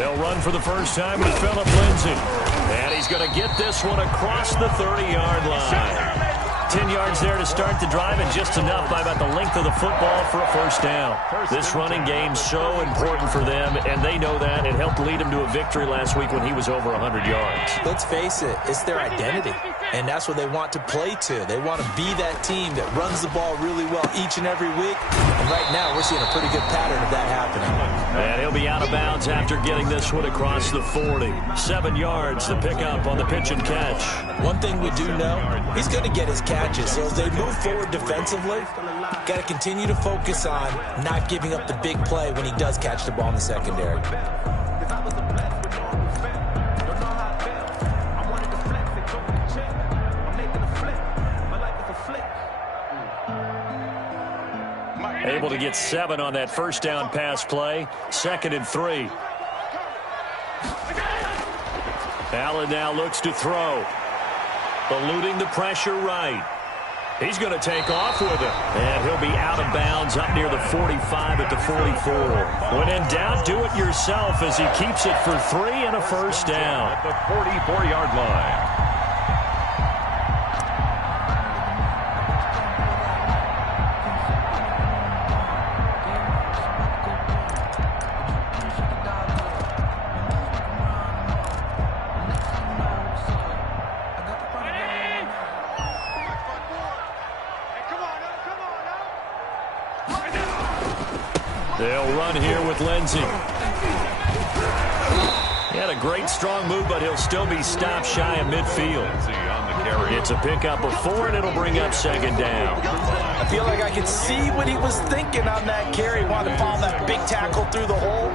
They'll run for the first time with Phillip Lindsay. And he's going to get this one across the 30-yard line. 10 yards there to start the drive, and just enough by about the length of the football for a first down. This running game so important for them, and they know that. It helped lead them to a victory last week when he was over 100 yards. Let's face it, it's their identity, and that's what they want to play to. They want to be that team that runs the ball really well each and every week, and right now we're seeing a pretty good pattern of that happening. And he'll be out of bounds after getting this one across the 40. 7 yards to pick up on the pitch and catch. One thing we do know, he's going to get his catches. So as they move forward defensively, got to continue to focus on not giving up the big play when he does catch the ball in the secondary. Able to get 7 on that first down pass play. 2nd and 3. Allen now looks to throw. Eluding the pressure right. He's going to take off with it. And he'll be out of bounds up near the 45 at the 44. When in doubt, do it yourself as he keeps it for 3 and a first down. At the 44-yard line. They'll run here with Lindsay. He had a great strong move, but he'll still be stopped shy of midfield. It's a pickup of 4, and it'll bring up 2nd down. I feel like I could see what he was thinking on that carry. Wanted to follow that big tackle through the hole.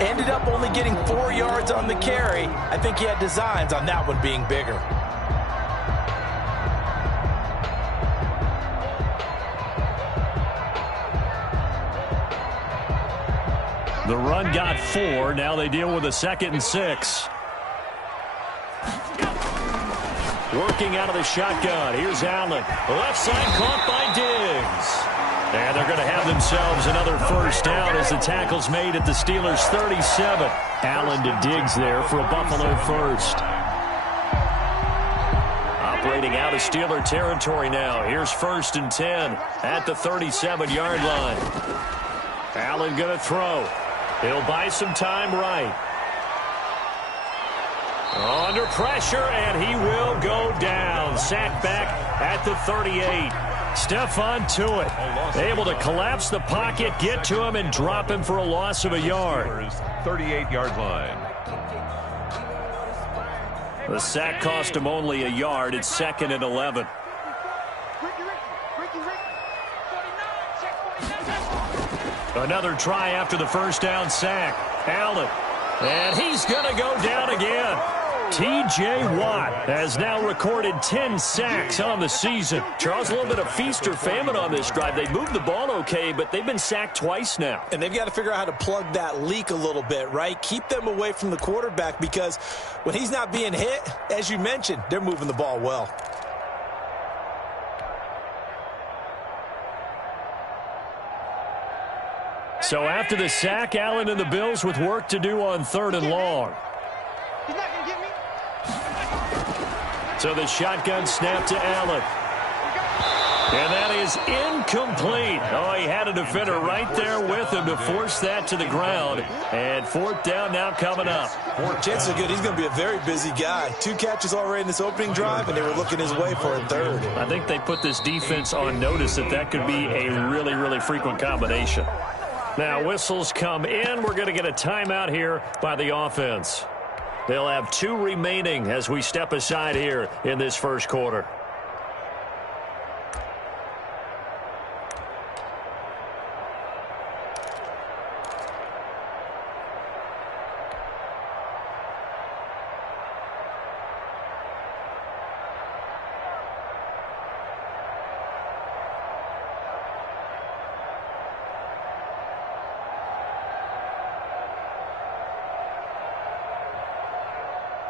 Ended up only getting 4 yards on the carry. I think he had designs on that one being bigger. The run got 4. Now they deal with a 2nd and 6. Working out of the shotgun. Here's Allen. Left side caught by Diggs. And they're going to have themselves another first down as the tackle's made at the Steelers' 37. Allen to Diggs there for a Buffalo first. Operating out of Steeler territory now. Here's 1st and 10 at the 37-yard line. Allen going to throw. He'll buy some time right. Under pressure, and he will go down. Sacked back at the 38. Stephon Tuitt able to collapse the pocket, get to him, and drop him for a loss of a yard. 38-yard line. The sack cost him only a yard. It's 2nd and 11. Another try after the first down sack. Allen. And he's going to go down again. T.J. Watt has now recorded 10 sacks on the season. Charles, a little bit of feast or famine on this drive. They moved the ball okay, but they've been sacked twice now. And they've got to figure out how to plug that leak a little bit, right? Keep them away from the quarterback, because when he's not being hit, as you mentioned, they're moving the ball well. So after the sack, Allen and the Bills with work to do on 3rd and long. He's not going to get me. So the shotgun snap to Allen. And that is incomplete. Oh, he had a defender right there with him to force that to the ground. And 4th down now coming up. Chances are good. He's going to be a very busy guy. 2 catches already in this opening drive, and they were looking his way for a 3rd. I think they put this defense on notice that could be a really, really frequent combination. Now, whistles come in. We're going to get a timeout here by the offense. They'll have 2 remaining as we step aside here in this first quarter.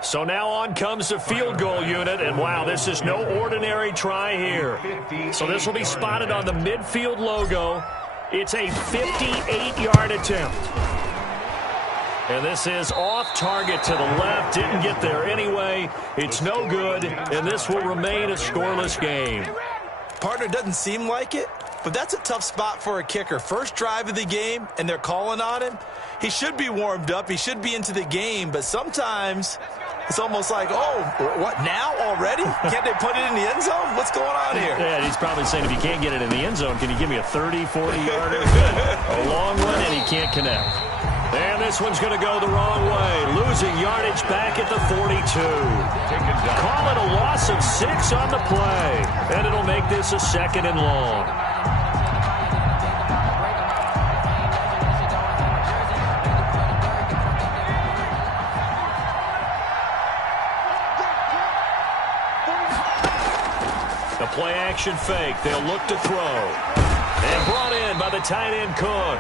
So now on comes the field goal unit, and wow, this is no ordinary try here. So this will be spotted on the midfield logo. It's a 58-yard attempt. And this is off target to the left. Didn't get there anyway. It's no good, and this will remain a scoreless game. Partner, doesn't seem like it, but that's a tough spot for a kicker. First drive of the game, and they're calling on him. He should be warmed up. He should be into the game, but sometimes it's almost like, oh, what, now already? Can't they put it in the end zone? What's going on here? Yeah, he's probably saying, if you can't get it in the end zone, can you give me a 30, 40-yarder? A long one, and he can't connect. And this one's going to go the wrong way. Losing yardage back at the 42. Call it a loss of 6 on the play. And it'll make this a 2nd and long. The play action fake. They'll look to throw. And brought in by the tight end Cook.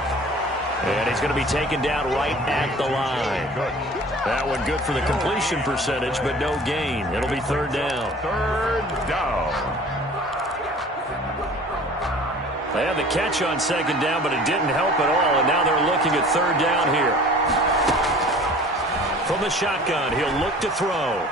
And he's going to be taken down right at the line. That one good for the completion percentage, but no gain. It'll be 3rd down. 3rd down. They had the catch on 2nd down, but it didn't help at all. And now they're looking at 3rd down here. From the shotgun, he'll look to throw.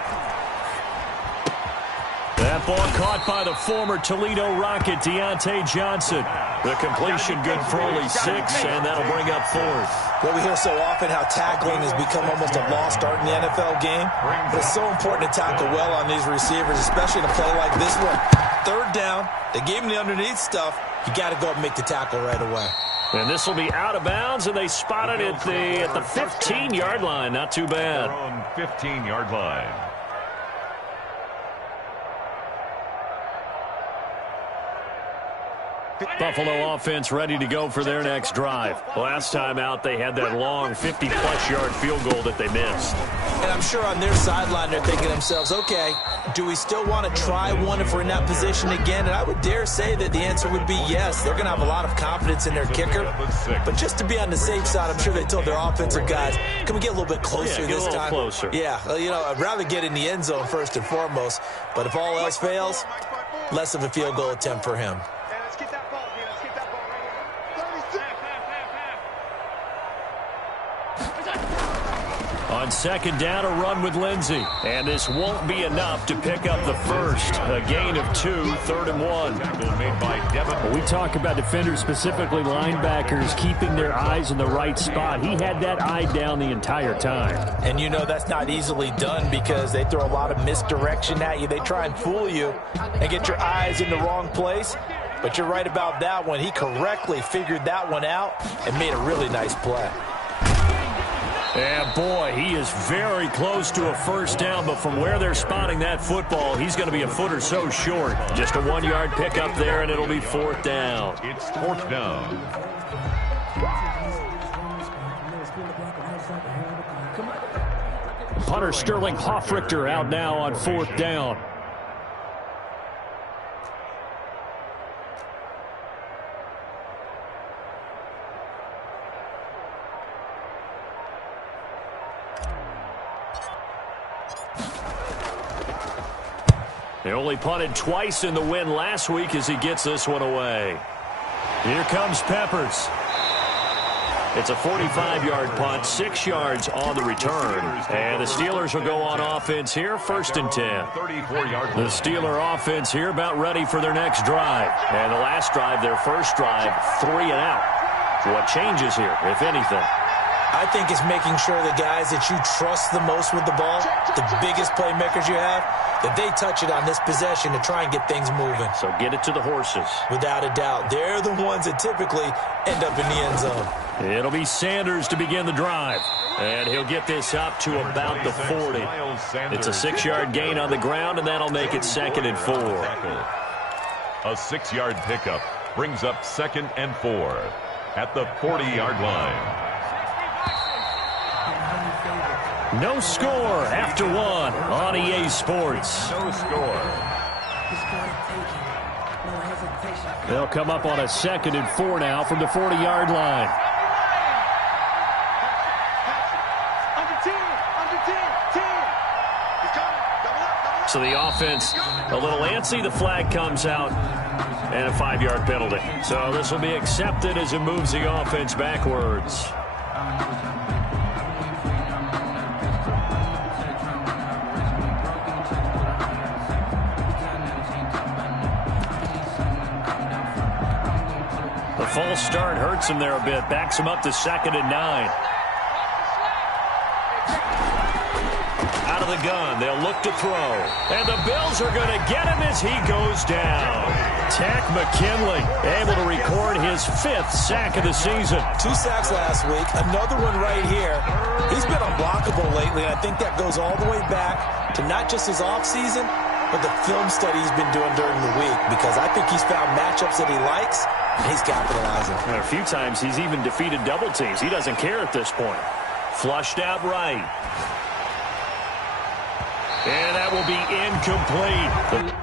That ball caught by the former Toledo Rocket, Deontay Johnson. The completion good for only 6, and that'll bring up 4th. Well, we hear so often how tackling has become almost a lost art in the NFL game. But it's so important to tackle well on these receivers, especially in a play like this one. 3rd down, they gave him the underneath stuff. You got to go up and make the tackle right away. And this will be out of bounds, and they spotted it at the 15-yard line. Not too bad. They're on 15-yard line. Buffalo offense ready to go for their next drive. Last time out, they had that long 50-plus yard field goal that they missed. And I'm sure on their sideline they're thinking to themselves, okay, do we still want to try one if we're in that position again? And I would dare say that the answer would be yes. They're going to have a lot of confidence in their kicker. But just to be on the safe side, I'm sure they told their offensive guys, can we get a little bit closer this time? Closer. Yeah, I'd rather get in the end zone first and foremost. But if all else fails, less of a field goal attempt for him. On 2nd down, a run with Lindsey. And this won't be enough to pick up the first. A gain of 2, 3rd and 1. We talk about defenders, specifically linebackers, keeping their eyes in the right spot. He had that eye down the entire time. And you know that's not easily done because they throw a lot of misdirection at you. They try and fool you and get your eyes in the wrong place. But you're right about that one. He correctly figured that one out and made a really nice play. Yeah, boy, he is very close to a first down, but from where they're spotting that football, he's going to be a foot or so short. Just a 1-yard pickup there, and it'll be 4th down. It's 4th down. Punter Sterling Hoffrichter out now on 4th down. They only punted twice in the win last week as he gets this one away. Here comes Peppers. It's a 45-yard punt, 6 yards on the return. And the Steelers will go on offense here, 1st and 10. 34-yard. The Steeler offense here about ready for their next drive. And the last drive, their first drive, 3 and out. What changes here, if anything? I think it's making sure the guys that you trust the most with the ball, the biggest playmakers you have, that they touch it on this possession to try and get things moving. So get it to the horses. Without a doubt. They're the ones that typically end up in the end zone. It'll be Sanders to begin the drive. And he'll get this up to about the 40. It's a 6-yard gain on the ground, and that'll make it 2nd and 4. A 6-yard pickup brings up 2nd and 4 at the 40-yard line. No score after 1 on EA Sports. No score. They'll come up on a 2nd and 4 now from the 40-yard line. So the offense a little antsy. The flag comes out and a 5-yard penalty. So this will be accepted as it moves the offense backwards. false start hurts him there a bit. Backs him up to 2nd and 9. Out of the gun, they'll look to throw. And the Bills are going to get him as he goes down. Tack McKinley able to record his 5th sack of the season. 2 sacks last week, another one right here. He's been unblockable lately, and I think that goes all the way back to not just his offseason, but the film study he's been doing during the week, because I think he's found matchups that he likes, and he's capitalizing. And a few times he's even defeated double teams. He doesn't care at this point. Flushed out right. And that will be incomplete.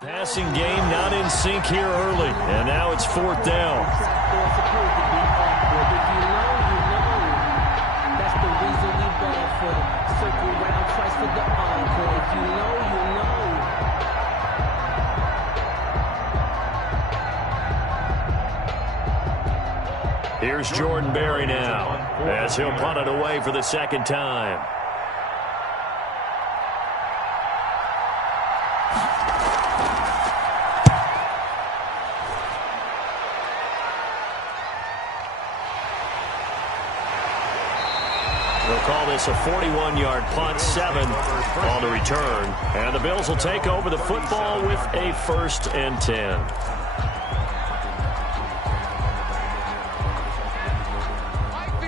Passing game not in sync here early, and now it's 4th down. That's the reason we ball for the circle round twice for the encore. If you know, you know. Here's Jordan Berry now, as he'll punt it away for the 2nd time. Call this a 41-yard punt, 7 on the return. And the Bills will take over the football with a 1st and 10.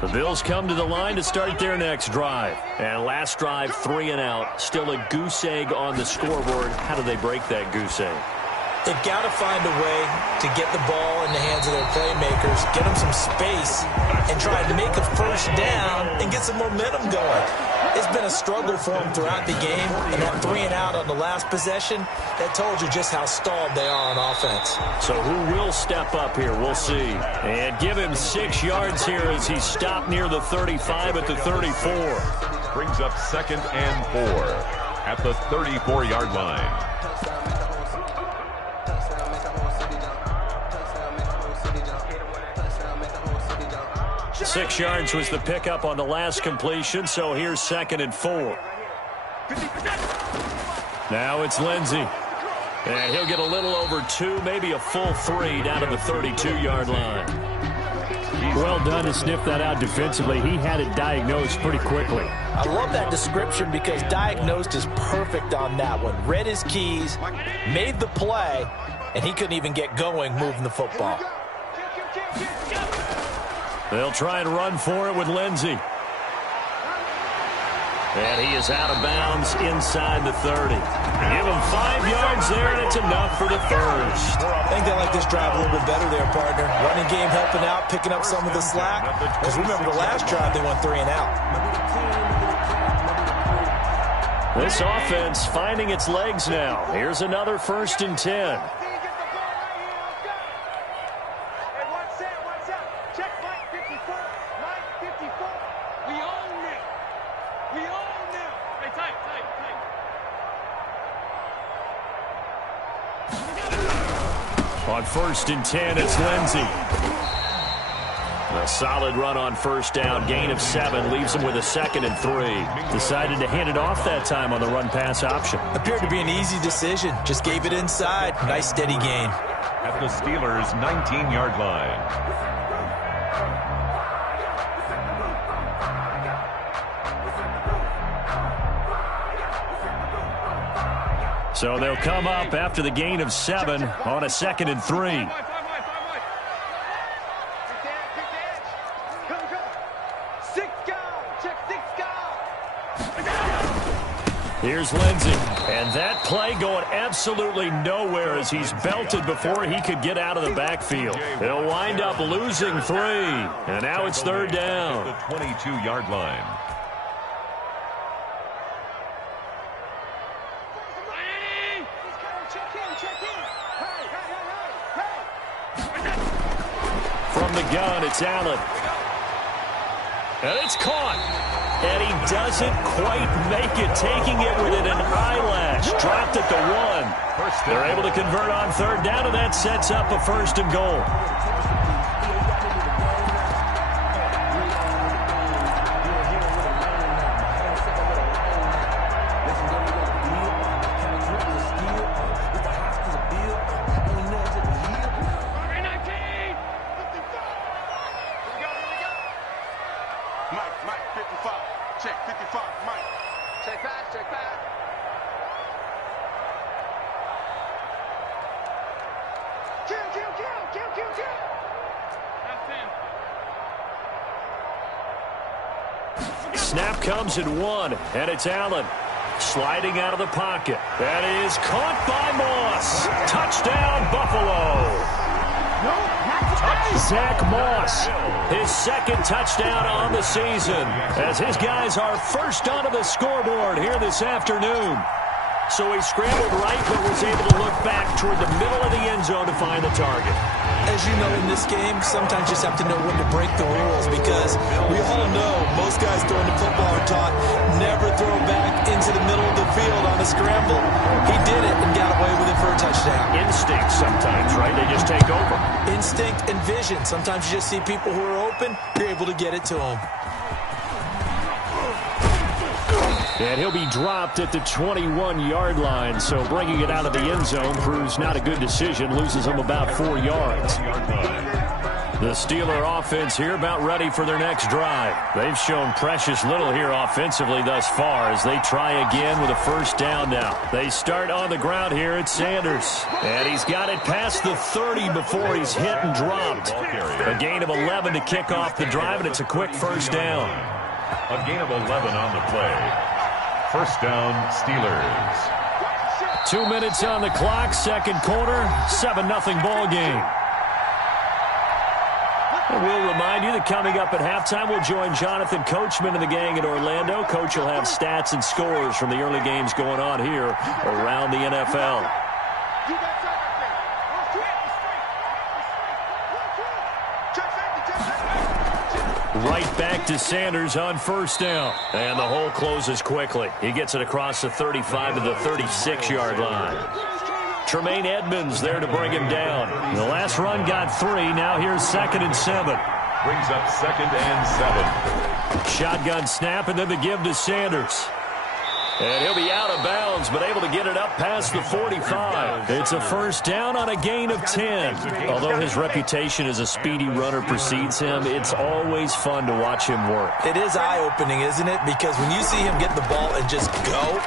The Bills come to the line to start their next drive. And last drive, 3 and out. Still a goose egg on the scoreboard. How do they break that goose egg? They've got to find a way to get the ball in the hands of their playmakers, get them some space, and try to make a 1st down and get some momentum going. It's been a struggle for them throughout the game, and that 3 and out on the last possession, that told you just how stalled they are on offense. So who will step up here? We'll see. And give him 6 yards here as he stopped near the 35 at the 34. Brings up 2nd and 4 at the 34-yard line. 6 yards was the pickup on the last completion, so here's 2nd and 4. Now it's Lindsey. And he'll get a little over 2, maybe a full 3 down to the 32-yard line. Well done to sniff that out defensively. He had it diagnosed pretty quickly. I love that description because diagnosed is perfect on that one. Read his keys, made the play, and he couldn't even get going moving the football. They'll try and run for it with Lindsey. And he is out of bounds inside the 30. Give him 5 yards there, and it's enough for the 1st. I think they like this drive a little bit better there, partner. Running game helping out, picking up some of the slack. Because remember, the last drive they went 3 and out. This offense finding its legs now. Here's another 1st and 10. On 1st and 10, it's Lindsey. A solid run on 1st down. Gain of 7 leaves him with a 2nd and 3. Decided to hand it off that time on the run-pass option. Appeared to be an easy decision. Just gave it inside. Nice steady gain. At the Steelers' 19-yard line. So they'll come up after the gain of 7 on a 2nd and 3. Here's Lindsey. And that play going absolutely nowhere as he's belted before he could get out of the backfield. They'll wind up losing 3. And now it's 3rd down. The 22-yard line. From the gun, it's Allen. And it's caught. And he doesn't quite make it, taking it within an eyelash. Dropped at the 1. They're able to convert on third down, and that sets up a 1st and goal. Snap comes at 1, and it's Allen. Sliding out of the pocket. That is caught by Moss. Touchdown, Buffalo. Zach Moss, his 2nd touchdown on the season, as his guys are first onto the scoreboard here this afternoon. So he scrambled right, but was able to look back toward the middle of the end zone to find the target. As you know, in this game, sometimes you just have to know when to break the rules, because we all know most guys throwing the football are taught never throw back into the middle of the field on a scramble. He did it and got away with it for a touchdown. Instinct sometimes, right? They just take over. Instinct and vision. Sometimes you just see people who are open, you're able to get it to them. And he'll be dropped at the 21-yard line, so bringing it out of the end zone proves not a good decision. Loses him about 4 yards. The Steeler offense here about ready for their next drive. They've shown precious little here offensively thus far as they try again with a 1st down now. They start on the ground here at Sanders. And he's got it past the 30 before he's hit and dropped. A gain of 11 to kick off the drive, and it's a quick 1st down. A gain of 11 on the play. 1st down, Steelers. 2 minutes on the clock, 2nd quarter, 7-0 ball game. We'll remind you that coming up at halftime, we'll join Jonathan Coachman and the gang in Orlando. Coach will have stats and scores from the early games going on here around the NFL. Right back to Sanders on 1st down. And the hole closes quickly. He gets it across the 35 to the 36-yard line. Tremaine Edmonds there to bring him down. The last run got 3. Now here's 2nd and 7. Brings up 2nd and 7. Shotgun snap, and then the give to Sanders. And he'll be out of bounds, but able to get it up past the 45. It's a 1st down on a gain of 10. Although his reputation as a speedy runner precedes him, it's always fun to watch him work. It is eye-opening, isn't it? Because when you see him get the ball and just go,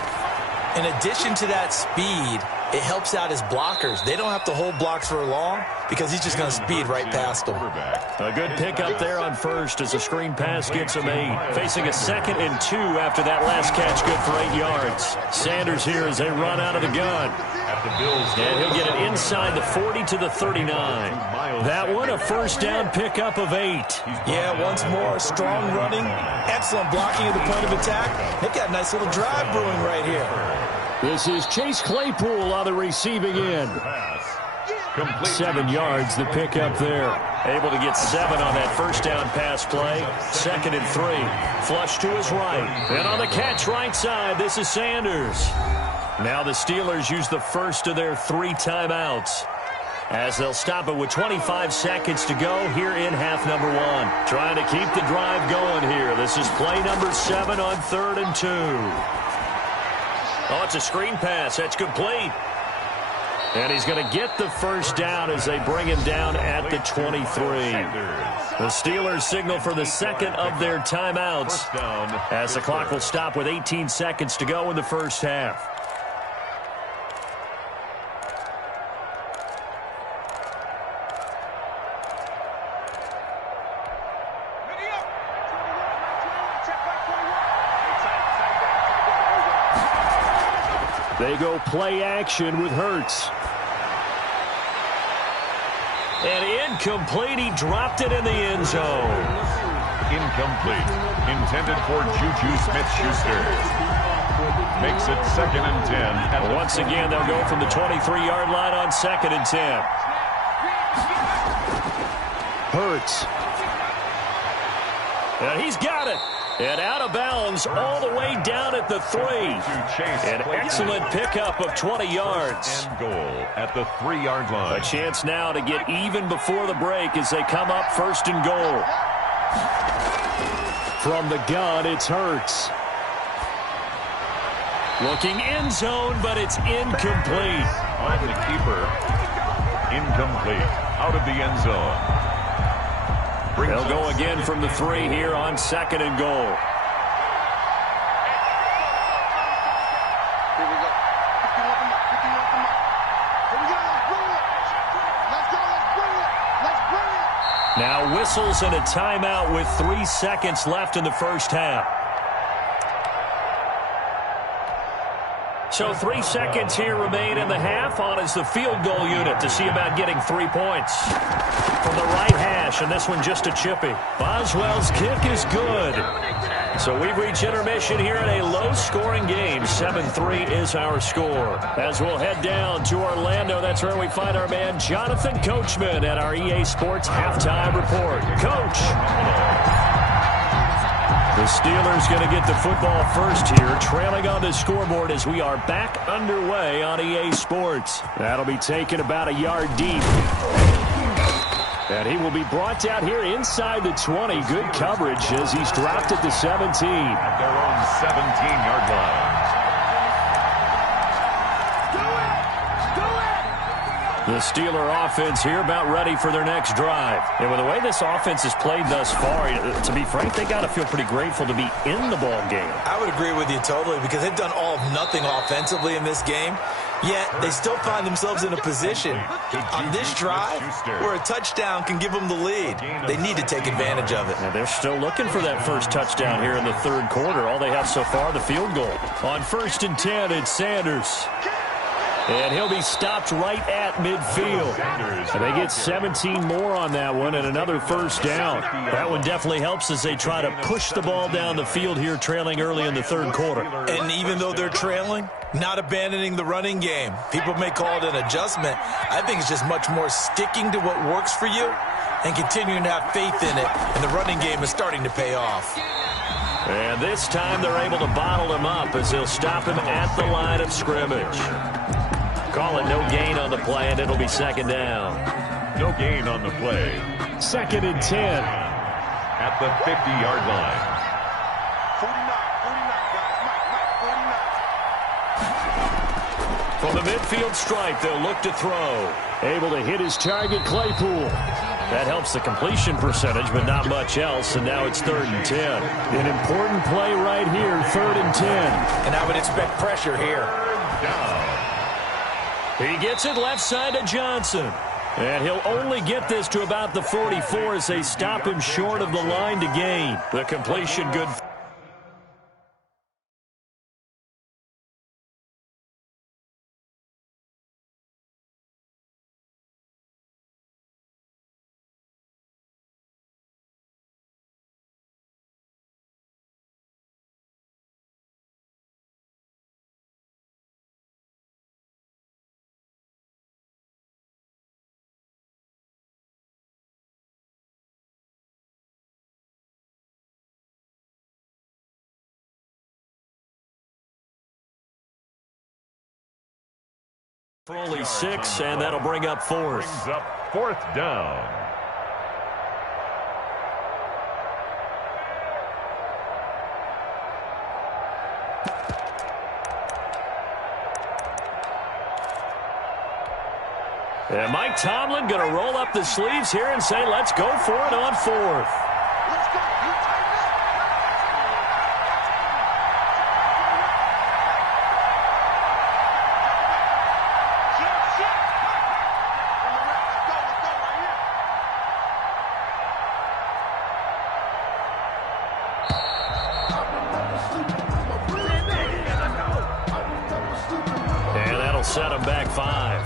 in addition to that speed, it helps out his blockers. They don't have to hold blocks for long because he's just going to speed right past them. A good pickup there on 1st as a screen pass gets him 8. Facing a 2nd and 2 after that last catch, good for 8 yards. Sanders here as they run out of the gun. And he'll get it inside the 40 to the 39. That one, a 1st down pickup of 8. Yeah, once more, strong running, excellent blocking at the point of attack. They've got a nice little drive brewing right here. This is Chase Claypool on the receiving end. 7 yards, the pickup there. Able to get 7 on that 1st down pass play. 2nd and 3. Flush to his right. And on the catch right side, this is Sanders. Now the Steelers use the first of their 3 timeouts, as they'll stop it with 25 seconds to go here in half number 1. Trying to keep the drive going here. This is play number 7 on 3rd and 2. Oh, it's a screen pass. That's complete. And he's going to get the 1st down as they bring him down at the 23. The Steelers signal for the 2nd of their timeouts, as the clock will stop with 18 seconds to go in the 1st half. They go play action with Hurts. And incomplete. He dropped it in the end zone. Incomplete. Intended for Juju Smith-Schuster. Makes it 2nd and 10. And once again, they'll go from the 23-yard line on 2nd and 10. Hurts. And he's got it. And out of bounds all the way down at the 3. An excellent pickup of 20 yards. And goal at the 3-yard line. A chance now to get even before the break as they come up 1st and goal. From the gun, it's Hurts. Looking end zone, but it's incomplete. On the keeper. Incomplete. Out of the end zone. They'll go again from the 3 here on 2nd and goal. Here we go. Pick him up. Here we go. Let's go. Let's bring it. Now whistles and a timeout with 3 seconds left in the first half. So 3 seconds here remain in the half. On is the field goal unit to see about getting 3 points. From the right hash, and this one just a chippy. Boswell's kick is good. So we've reached intermission here in a low-scoring game. 7-3 is our score. As we'll head down to Orlando, that's where we find our man Jonathan Coachman at our EA Sports Halftime Report. Coach! The Steelers going to get the football first here, trailing on the scoreboard as we are back underway on EA Sports. That'll be taken about a yard deep. And he will be brought down here inside the 20. Good coverage as he's dropped at the 17. At their own 17-yard line. The Steeler offense here about ready for their next drive. And with the way this offense has played thus far, to be frank, they got to feel pretty grateful to be in the ball game. I would agree with you totally because they've done all of nothing offensively in this game, yet they still find themselves in a position on this drive where a touchdown can give them the lead. They need to take advantage of it. And they're still looking for that first touchdown here in the 3rd quarter. All they have so far, the field goal. On 1st and 10, it's Sanders. And he'll be stopped right at midfield. And they get 17 more on that one and another first down. That one definitely helps as they try to push the ball down the field here, trailing early in the 3rd quarter. And even though they're trailing, not abandoning the running game. People may call it an adjustment. I think it's just much more sticking to what works for you and continuing to have faith in it. And the running game is starting to pay off. And this time they're able to bottle him up as they'll stop him at the line of scrimmage. Call it no gain on the play, and it'll be 2nd down. No gain on the play. 2nd and 10. At the 50-yard line. 49, guys. Mike, 49. From the midfield stripe, they'll look to throw. Able to hit his target, Claypool. That helps the completion percentage, but not much else, and now it's 3rd and 10. An important play right here, 3rd and 10. And I would expect pressure here. Down. He gets it left side to Johnson. And he'll only get this to about the 44 as they stop him short of the line to gain. The completion good. For only 6, and that'll bring up 4th. Brings up 4th down. And Mike Tomlin going to roll up the sleeves here and say, let's go for it on 4th. Let's go. Set him back 5.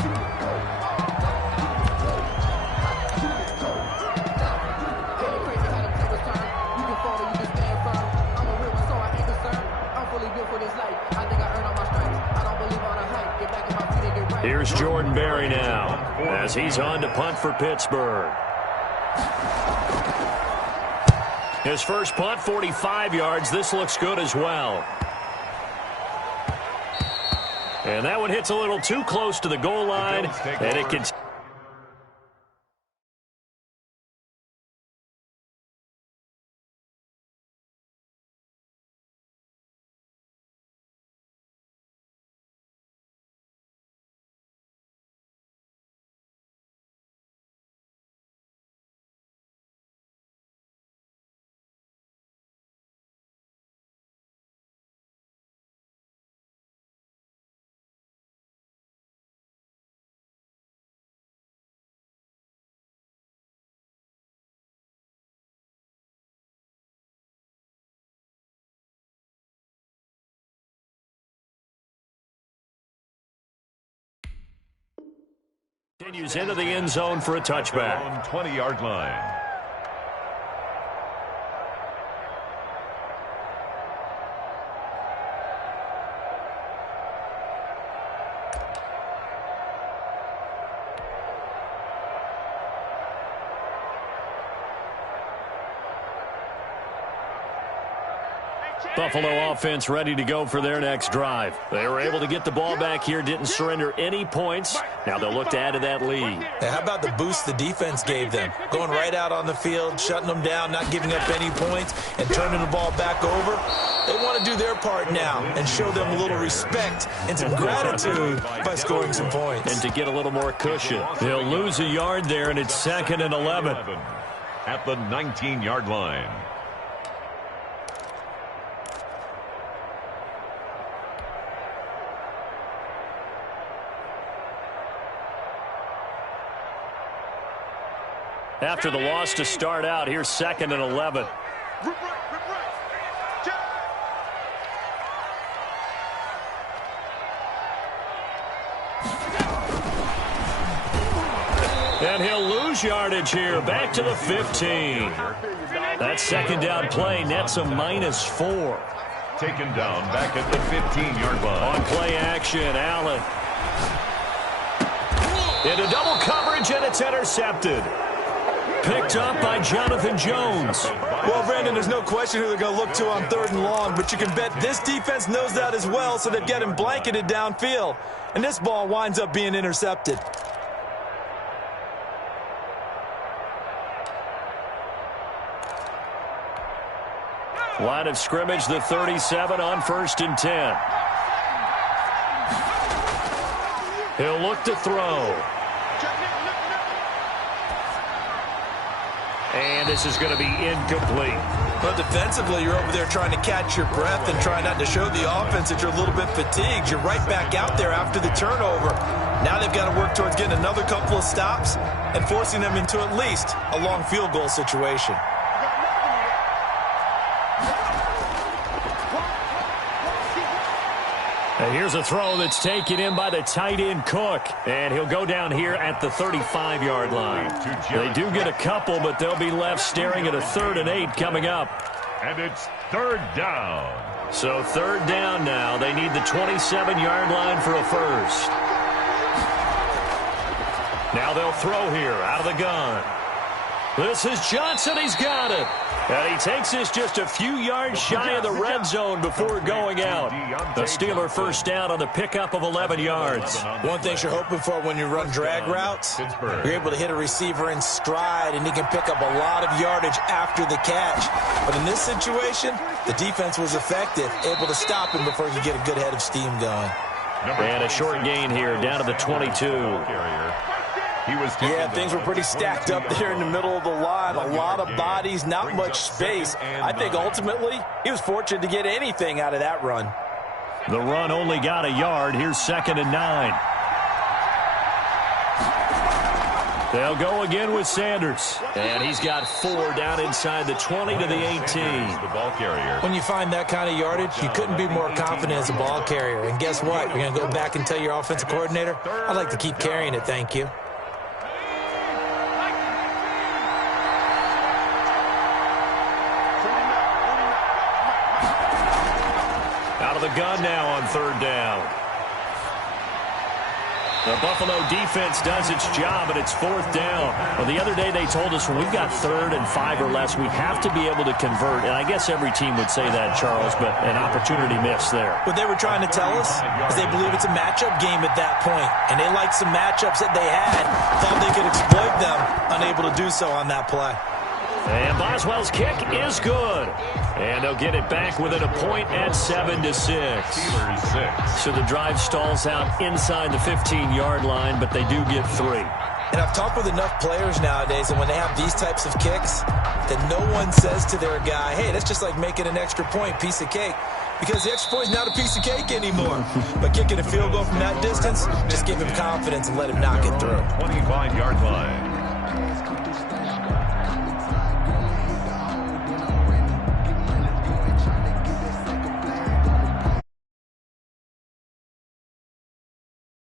Here's Jordan Berry now as he's on to punt for Pittsburgh. His first punt, 45 yards. This looks good as well. And that one hits a little too close to the goal line, and it can... Continues into the end zone for a touchback. On 20-yard line. Buffalo offense ready to go for their next drive. They were able to get the ball back here, didn't surrender any points. Now they'll look to add to that lead. Hey, how about the boost the defense gave them? Going right out on the field, shutting them down, not giving up any points, and turning the ball back over. They want to do their part now and show them a little respect and some gratitude by scoring some points. And to get a little more cushion. They'll lose a yard there, and it's 2nd and 11. At the 19-yard line. After the loss to start out, here's 2nd and 11. And he'll lose yardage here, back to the 15. That second down play nets a -4. Taken down back at the 15-yard line. On play action, Allen. Into double coverage, and it's intercepted. Picked up by Jonathan Jones. Well, Brandon, there's no question who they're going to look to on 3rd and long, but you can bet this defense knows that as well, so they've got him blanketed downfield. And this ball winds up being intercepted. Line of scrimmage, the 37 on 1st and 10. He'll look to throw. And this is going to be incomplete. But defensively, you're over there trying to catch your breath and try not to show the offense that you're a little bit fatigued. You're right back out there after the turnover. Now they've got to work towards getting another couple of stops and forcing them into at least a long field goal situation. And here's a throw that's taken in by the tight end Cook. And he'll go down here at the 35-yard line. They do get a couple, but they'll be left staring at a 3rd and 8 coming up. And it's 3rd down. So 3rd down now. They need the 27-yard line for a first. Now they'll throw here out of the gun. This is Johnson. He's got it. And he takes this just a few yards shy of the red zone before going out. The Steeler first down on the pickup of 11 yards. One thing you're hoping for when you run drag routes, you're able to hit a receiver in stride, and he can pick up a lot of yardage after the catch. But in this situation, the defense was effective, able to stop him before he could get a good head of steam going. And a short gain here down to the 22. Yeah, things were pretty stacked up there in the middle of the line. A lot of bodies, not much space. I think ultimately he was fortunate to get anything out of that run. The run only got a yard. Here's 2nd and 9. They'll go again with Sanders. And he's got 4 down inside the 20 to the 18. The ball carrier. When you find that kind of yardage, you couldn't be more confident as a ball carrier. And guess what? You're going to go back and tell your offensive coordinator, I'd like to keep carrying it, thank you. Out of the gun now on 3rd down. The Buffalo defense does its job, and it's 4th down. Well, the other day they told us when we've got 3rd and 5 or less, we have to be able to convert. And I guess every team would say that, Charles, but an opportunity missed there. What they were trying to tell us is they believe it's a matchup game at that point. And they liked some matchups that they had, thought they could exploit them, unable to do so on that play. And Boswell's kick is good. And they'll get it back within a point at 7-6. So the drive stalls out inside the 15-yard line, but they do get 3. And I've talked with enough players nowadays, and when they have these types of kicks, that no one says to their guy, hey, that's just like making an extra point, piece of cake. Because the extra point is not a piece of cake anymore. But kicking a field goal from that distance, just give him confidence and let him knock it through. 25-yard line.